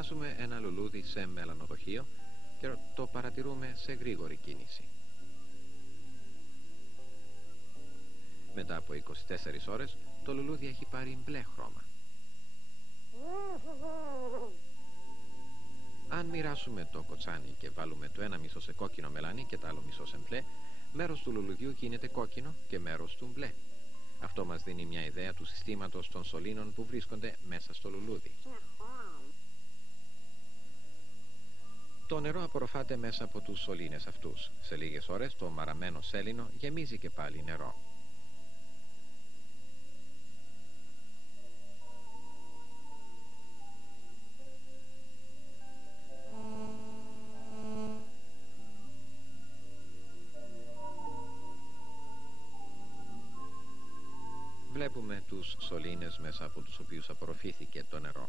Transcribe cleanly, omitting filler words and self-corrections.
βάζουμε ένα λουλούδι σε μελανοδοχείο και το παρατηρούμε σε γρήγορη κίνηση. Μετά από 24 ώρες το λουλούδι έχει πάρει μπλε χρώμα. Αν μοιράσουμε το κοτσάνι και βάλουμε το ένα μισό σε κόκκινο μελάνι και το άλλο μισό σε μπλε, μέρος του λουλουδιού γίνεται κόκκινο και μέρος του μπλε. Αυτό μας δίνει μια ιδέα του συστήματος των σωλήνων που βρίσκονται μέσα στο λουλούδι. Το νερό απορροφάται μέσα από τους σωλήνες αυτούς. Σε λίγες ώρες το μαραμένο σέλινο γεμίζει και πάλι νερό. Βλέπουμε τους σωλήνες μέσα από τους οποίους απορροφήθηκε το νερό.